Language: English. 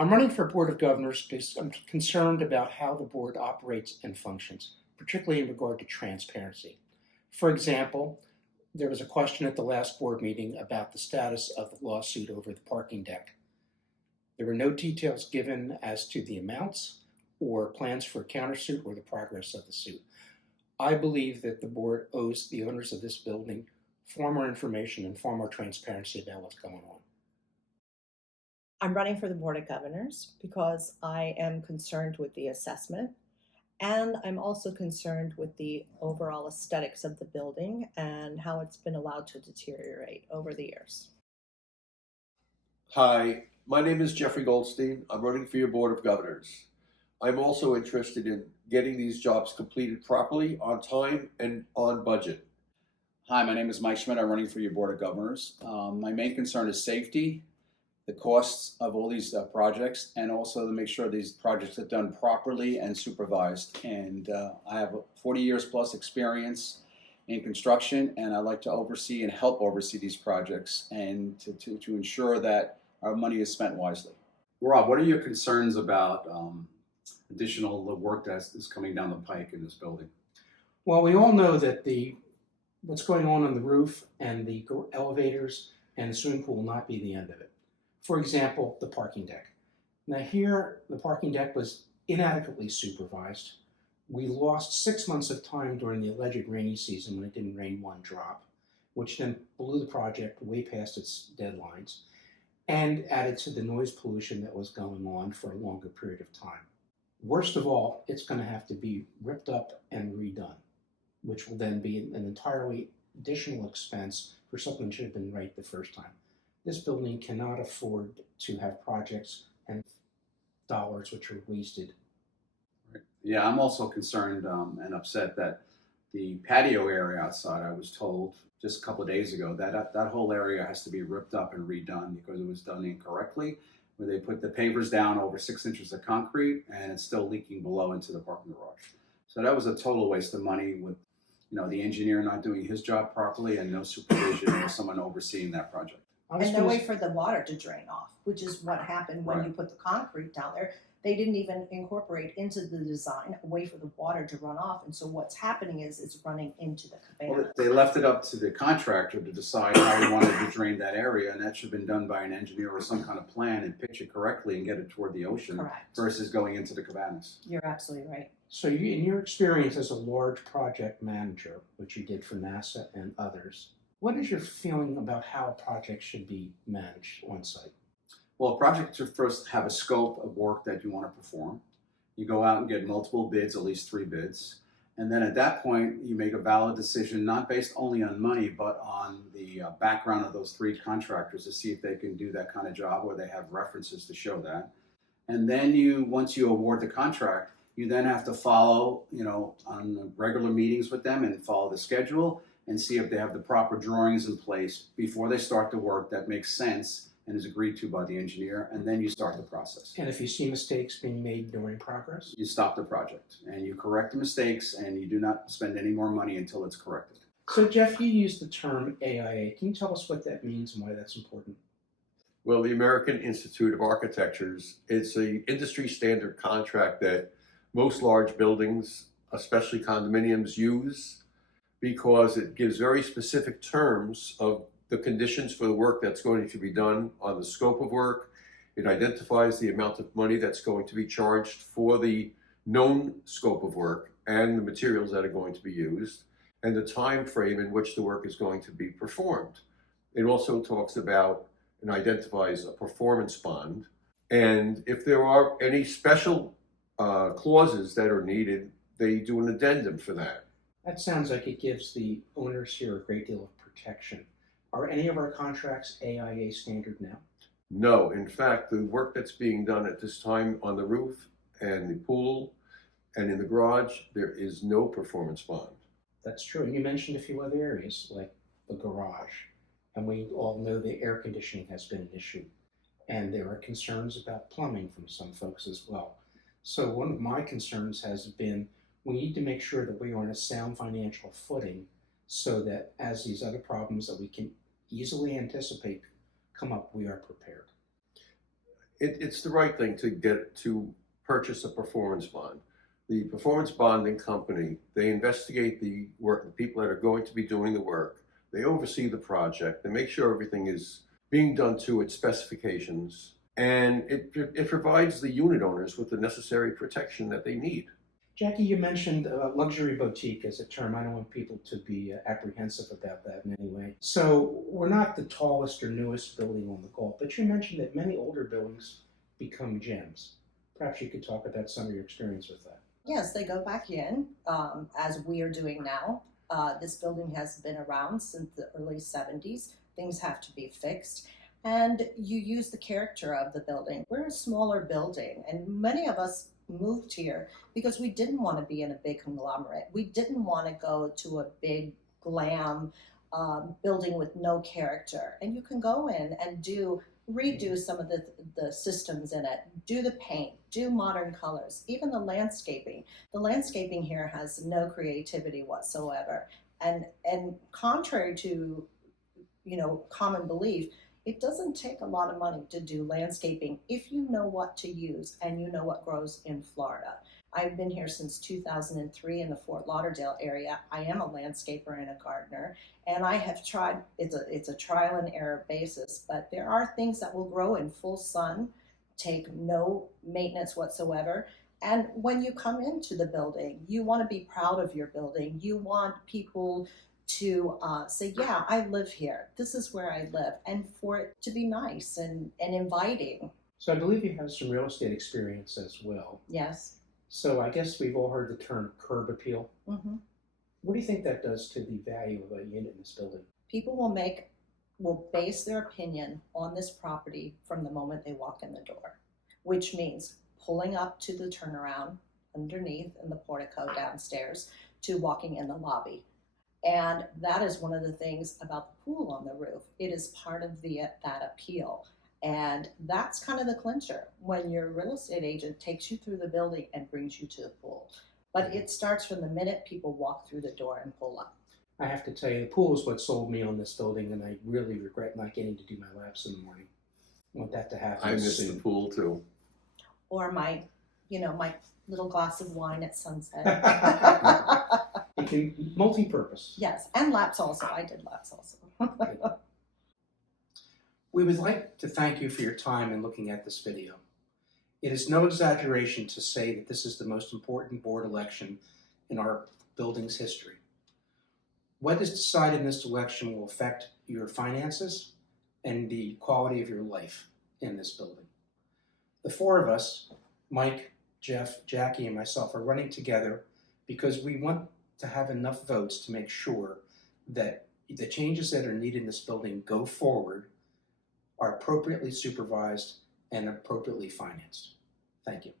I'm running for Board of Governors because I'm concerned about how the board operates and functions, particularly in regard to transparency. For example, there was a question at the last board meeting about the status of the lawsuit over the parking deck. There were no details given as to the amounts or plans for a countersuit or the progress of the suit. I believe that the board owes the owners of this building far more information and far more transparency about what's going on. I'm running for the Board of Governors because I am concerned with the assessment, and I'm also concerned with the overall aesthetics of the building and how it's been allowed to deteriorate over the years. Hi, my name is Jeffrey Goldstein. I'm running for your Board of Governors. I'm also interested in getting these jobs completed properly, on time, and on budget. Hi, my name is Mike Schmidt. I'm running for your Board of Governors. My main concern is safety, the costs of all these projects, and also to make sure these projects are done properly and supervised. And I have 40 years plus experience in construction, and I like to oversee and help oversee these projects and to ensure that our money is spent wisely. Rob, what are your concerns about additional work that is coming down the pike in this building? Well, we all know that what's going on the roof and the elevators and the swimming pool will not be the end of it. For example, the parking deck. Now here, the parking deck was inadequately supervised. We lost 6 months of time during the alleged rainy season when it didn't rain one drop, which then blew the project way past its deadlines and added to the noise pollution that was going on for a longer period of time. Worst of all, it's going to have to be ripped up and redone, which will then be an entirely additional expense for something that should have been right the first time. This building cannot afford to have projects and dollars which are wasted. Right. Yeah, I'm also concerned and upset that the patio area outside, I was told just a couple of days ago, that whole area has to be ripped up and redone because it was done incorrectly, where they put the pavers down over 6 inches of concrete and it's still leaking below into the parking garage. So that was a total waste of money with the engineer not doing his job properly and no supervision or someone overseeing that project. And no way for the water to drain off, which is what happened when you put the concrete down there. They didn't even incorporate into the design a way for the water to run off. And so what's happening is it's running into the cabana. Well, they left it up to the contractor to decide how he wanted to drain that area, and that should have been done by an engineer with some kind of plan and pitch it correctly and get it toward the ocean. Correct. Versus going into the cabanas. You're absolutely right. So in your experience as a large project manager, which you did for NASA and others, what is your feeling about how a project should be managed on site? Well, projects should first have a scope of work that you want to perform. You go out and get multiple bids, at least 3 bids. And then at that point, you make a valid decision, not based only on money, but on the background of those 3 contractors to see if they can do that kind of job or they have references to show that. And then once you award the contract, you then have to follow, on regular meetings with them and follow the schedule and see if they have the proper drawings in place before they start the work that makes sense and is agreed to by the engineer, and then you start the process. And if you see mistakes being made during progress? You stop the project, and you correct the mistakes, and you do not spend any more money until it's corrected. So Jeff, you used the term AIA. Can you tell us what that means and why that's important? Well, the American Institute of Architects, it's an industry standard contract that most large buildings, especially condominiums, use because it gives very specific terms of the conditions for the work that's going to be done on the scope of work. It identifies the amount of money that's going to be charged for the known scope of work and the materials that are going to be used and the time frame in which the work is going to be performed. It also talks about and identifies a performance bond. And if there are any special clauses that are needed, they do an addendum for that. That sounds like it gives the owners here a great deal of protection. Are any of our contracts AIA standard now? No, in fact, the work that's being done at this time on the roof and the pool and in the garage, there is no performance bond. That's true. And you mentioned a few other areas like the garage. And we all know the air conditioning has been an issue. And there are concerns about plumbing from some folks as well. So one of my concerns has been we need to make sure that we are on a sound financial footing so that as these other problems that we can easily anticipate come up, we are prepared. It's the right thing to purchase a performance bond. The performance bonding company, they investigate the work, the people that are going to be doing the work. They oversee the project. They make sure everything is being done to its specifications. And it provides the unit owners with the necessary protection that they need. Jackie, you mentioned luxury boutique as a term. I don't want people to be apprehensive about that in any way. So we're not the tallest or newest building on the Gulf, but you mentioned that many older buildings become gems. Perhaps you could talk about some of your experience with that. Yes, they go back in, as we are doing now. This building has been around since the early 70s. Things have to be fixed. And you use the character of the building. We're a smaller building, and many of us moved here because we didn't want to be in a big conglomerate. We didn't want to go to a big glam building with no character. And you can go in and redo some of the systems in it, do the paint, do modern colors, even the landscaping. The landscaping here has no creativity whatsoever. And contrary to, common belief, it doesn't take a lot of money to do landscaping if you know what to use and you know what grows in Florida. I've been here since 2003 in the Fort Lauderdale area. I am a landscaper and a gardener, and I have tried, it's a trial and error basis, but there are things that will grow in full sun, take no maintenance whatsoever. And when you come into the building, you want to be proud of your building. You want people to say, yeah, I live here. This is where I live. And for it to be nice and inviting. So I believe you have some real estate experience as well. Yes. So I guess we've all heard the term curb appeal. Mm-hmm. What do you think that does to the value of a unit in this building? People will base their opinion on this property from the moment they walk in the door, which means pulling up to the turnaround underneath in the portico downstairs to walking in the lobby. And that is one of the things about the pool on the roof. It is part of that appeal. And that's kind of the clincher when your real estate agent takes you through the building and brings you to the pool. But it starts from the minute people walk through the door and pull up. I have to tell you, the pool is what sold me on this building, and I really regret not getting to do my laps in the morning. I want that to happen I miss soon. the pool too. Or my little glass of wine at sunset. It can multi-purpose. Yes, and laps also. I did laps also. We would like to thank you for your time in looking at this video. It is no exaggeration to say that this is the most important board election in our building's history. What is decided in this election will affect your finances and the quality of your life in this building. The four of us, Mike, Jeff, Jackie, and myself, are running together because we want to have enough votes to make sure that the changes that are needed in this building go forward, are appropriately supervised, and appropriately financed. Thank you.